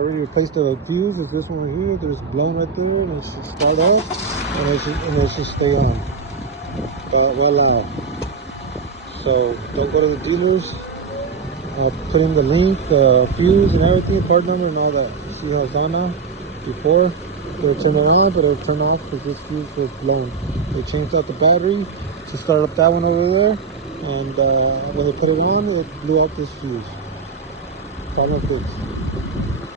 already replaced the fuse. Is this one here? There's blown right there, and it should start off, and it should stay on. Well out. So don't go to the dealers. Put in the link, fuse, and everything, part number, and all that. See how it's on now? Before it'll turn on, but it'll turn off because this fuse was blown. They changed out the battery to start up that one over there, and when they put it on, it blew out this fuse. Problem fixed.